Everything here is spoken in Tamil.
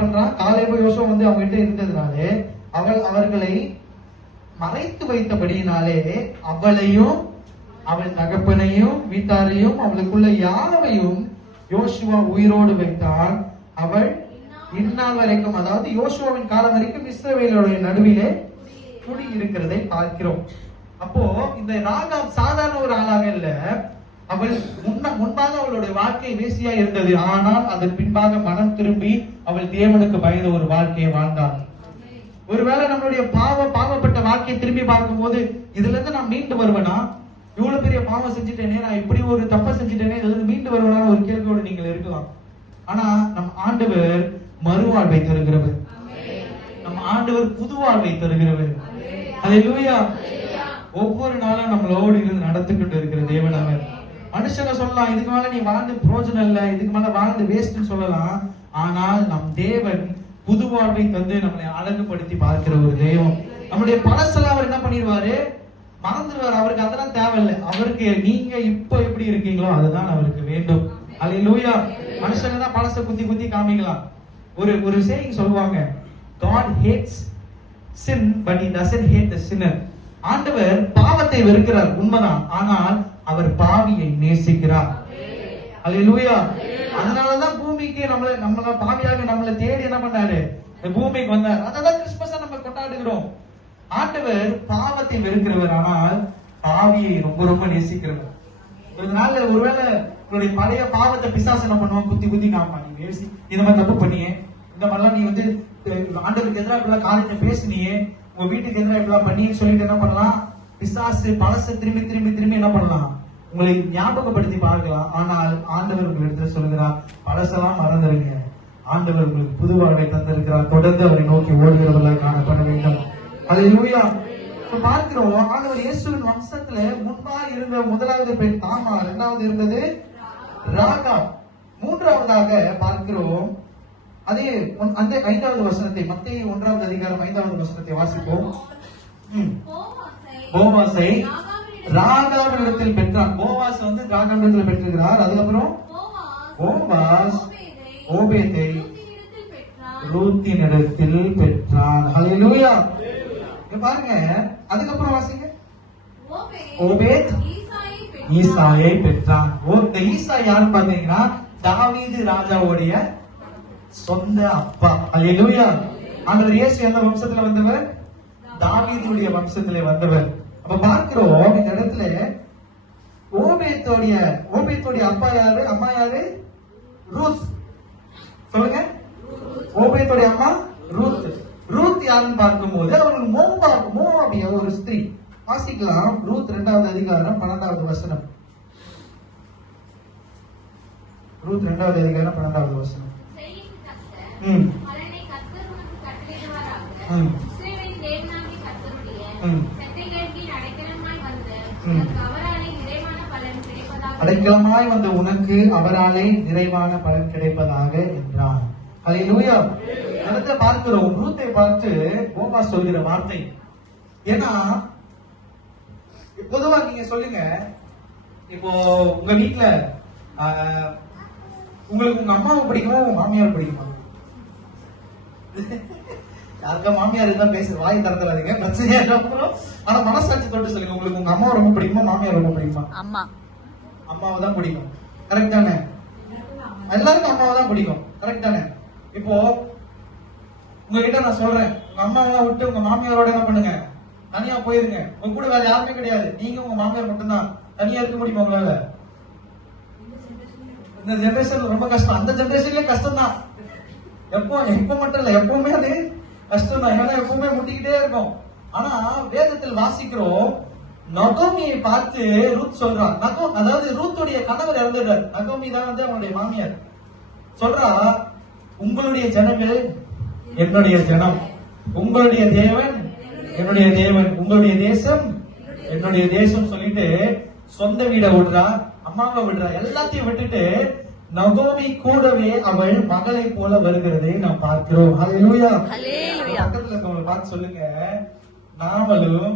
பண்றான், காலேபு யோசுவா வந்து அவங்க கிட்ட இருந்ததுனாலே அவர்களை மறைத்து வைத்தபடியினாலே அவளையும் அவள் தகப்பனையும் வீட்டாரையும் அவளுக்குள்ள யாவையும் யோசுவா உயிரோடு வைத்தான். அவள் இந்நாள் வரைக்கும், அதாவது யோசுவாவின் காலம் வரைக்கும் இஸ்ரவேலுடைய நடுவிலே குடி இருக்கிறதை பார்க்கிறோம். அப்போ இந்த ராகாப் சாதாரண ஒரு ஆளாக இல்ல. அவள் முன்பாக அவளுடைய வாழ்க்கை வேசியா இருந்தது. ஆனால் அதன் பின்பாக மனம் திரும்பி அவள் தேவனுக்கு பயந்த ஒரு வாழ்க்கையை வாழ்ந்தாள். ஒருவேளை நம்மளுடைய பாவப்பட்ட வாழ்க்கையை திரும்பி பார்க்கும் போது இதுல இருந்து நான் மீண்டு வருவேனா, இவ்வளவு பெரிய பாவம் செஞ்சுட்டேனே, நான் இப்படி ஒரு தப்பை செஞ்சுட்டேனே, இதுல இருந்து மீண்டு வருவேனா ஒரு கேள்வியோடு நீங்கள் இருக்கலாம். ஆனா நம் ஆண்டவர் மறுவாழ்வை தருகிறவர். நம் ஆண்டவர் புது வாழ்வை தருகிறவர். அல்லேலூயா. ஒவ்வொரு நாளும் நம்மளோடு இருந்து நடத்திக்கிட்டு இருக்கிற தேவன் அவர். மனுஷங்க சொல்லலாம், இதுக்கு மேல நீ வாழ்ந்து பிரோஜனம் இல்ல, இதுக்கு மேல வாழ்ந்து வேஸ்ட்னு சொல்லலாம். ஆனால் நம் தேவன் புது வாழ்வை தந்து நம்மளை அழகுபடுத்தி பார்க்கிற ஒரு தெய்வம். நம்முடைய பழசெல்லாம் அவர் என்ன பண்ணிடுவாரு, மறந்துடுவார். அவருக்கு அதெல்லாம் தேவையில்லை. அவருக்கு நீங்க இப்ப எப்படி இருக்கீங்களோ அதுதான் அவருக்கு வேண்டும். அல்லேலூயா. மனுஷங்க தான் பழச குத்தி காமிக்கலாம். ஒரு சேயிங் சொல்லுவாங்க, God hates sin but he doesn't hate the sinner. ஆண்டவர் பாவத்தை வெறுக்கிறார், உண்மைதான். ஆனால் அவர் பாவியை நேசிக்கிறார். அல்லேலூயா. அதனாலதான் பூமிக்கு நம்மள பாவியாக நம்மளை தேடி என்ன பண்ணாரு, இந்த பூமிக்கு வந்தார். அதான் கிறிஸ்துமஸ் நம்ம கொண்டாடுகிறோம். ஆண்டவர் பாவத்தை வெறுக்கிறவர், ஆனால் பாவியை ரொம்ப நேசிக்கிறவர். ஒரு நாள்ல ஒருவேளை உங்களுடைய பழைய பாவத்தை பிசாசு என்ன பண்ணுவான், குத்தி காமா, நீ இந்த மாதிரி தப்பு பண்ணியே, இந்த மாதிரிலாம் நீ வந்து ஆண்டவருக்கு எதிராக இப்பெல்லாம் காரியத்தை பேசினியே, உங்க வீட்டுக்கு எதிராக இப்பெல்லாம் பண்ணின்னு சொல்லிட்டு என்ன பண்ணலாம், பிசாசு பழச திரும்பி என்ன பண்ணலாம், உங்களை ஞாபகப்படுத்தி பார்க்கலாம். ஆனால் ஆண்டவர் உங்களிடத்தில் சொல்லுகிறார், பழசெல்லாம் மறந்துருங்க, ஆண்டவர் உங்களுக்கு புது வாழ்வை தந்திருக்கிறார், தொடர்ந்து அவரை நோக்கி ஓடுகிறவர்களாக காணப்பட வேண்டும். அல்லேலூயா. பார்க்கிறோம், ஆண்டவர் இயேசுவின் வம்சத்துல முன்பா இருந்த முதலாவது பெண் தாமா, இரண்டாவது இருந்தது ராகாப், மூன்றாவதாக பார்க்கிறோம். அதே அந்த 5வது வசனத்தை, மத்தேயு 1வது அதிகாரம் 5வது வசனத்தை வாசிப்போம். போவாசை ராகாவினிடத்தில் பெற்றான். போவாஸ் வந்து ராகாவினிடத்தில் பெற்றிருக்கிறார். அதுக்கப்புறம் போவாஸ் ஓபேத்தை ரூத்தினிடத்தில் பெற்றான். ஹல்லேலூயா. பாருங்க, அதுக்கப்புறம் வாசிங்க. ஓபேத் ஈசாயை பெற்றான். இந்த ஈசா யாருன்னு பாத்தீங்கன்னா தாவீது ராஜாவுடைய சொந்த அப்பா. அல்லேலூயா. ஆண்டவர் இயேசு எந்த வம்சத்துல வந்தவர், தாவீதுடைய வம்சத்திலே வந்தவர். அப்ப பார்க்கிறோம் இந்த இடத்துல ஓபேத்தோடைய அப்பா யாரு, அம்மா யாரு, ரூத். சொல்லுங்க. ஓபேத்தோடைய அம்மா ரூத். ரூத் யாருன்னு பார்க்கும்போது அவர்கள் மோவாபிய ஒரு ஸ்திரீ. வாசிக்கலாம், ரூத் 2வது அதிகாரம் 12வது வசனம். ரூத் 2வது அதிகாரம் 12வது வசனம். அடைக்கலமாய் வந்த உனக்கு அவராலே நிறைவான பலன் கிடைப்பதாக என்றான். அல்லேலூயா. இடத்துல பார்க்கிறோம், ரூத்தை பார்த்து போவாஸ் சொல்கிற வார்த்தை. ஏன்னா பொதுவா நீங்க சொல்லுங்க, இப்போ உங்க வீட்டுல உங்களுக்கு உங்க அம்மாவை பிடிக்குமா, உங்க மாமியார் பிடிக்குமா? யாருக்கா மாமியார் இருந்தா பேசு, வாய் திறந்துடாதீங்க, பிரச்சனையா அப்புறம். ஆனா மனசாட்சி தொட்டு சொல்லுங்க, உங்களுக்கு உங்க அம்மாவை ரொம்ப பிடிக்குமா, மாமியார் ரொம்ப பிடிக்குமா? அம்மாவை தான் பிடிக்கும். கரெக்ட் தானே? எல்லாருக்கும் அம்மாவை தான் பிடிக்கும். கரெக்ட் தானே? இப்போ உங்ககிட்ட நான் சொல்றேன், உங்க அம்மாவை விட்டு உங்க மாமியாரோட என்ன பண்ணுங்க, தனியா போயிருங்க. உங்க கூட வேற யாருமே கிடையாது, நீங்க உங்க மாமியார் மட்டும்தான். தனியா இருக்க முடியுமா உங்களால? இந்த ஜெனரேஷன் ரொம்ப கஷ்டம். அந்த ஜெனரேஷன்லயே கஷ்டம் தான். இப்ப மட்டும் இல்ல, எப்பவுமே அது கஷ்டம் தான். ஏன்னா எப்பவுமே முட்டிக்கிட்டே இருக்கும். ஆனா வேதத்தில் வாசிக்கிறோம், நகோமியை பார்த்து ரூத் சொல்றான். அதாவது ரூத்துடைய கணவர் இறந்துட்டார். நகோமி தான் வந்து அவனுடைய மாமியார். சொல்றா, உங்களுடைய ஜனங்கள் என்னுடைய ஜனம், உங்களுடைய தேவன் என்னுடைய தேவன், உங்களுடைய தேசம் என்னுடைய தேசம் சொல்லிட்டு சொந்த வீட விடுறா, அம்மாவை விடுறா, எல்லாத்தையும் விட்டுட்டு நகோமி கூடவே அவள் மகளை போல வருகிறதை நாம் பார்க்கிறோம். ஹல்லேலூயா. பக்கத்துல இருக்கவங்களை பார்த்து சொல்லுங்க, நாமளும்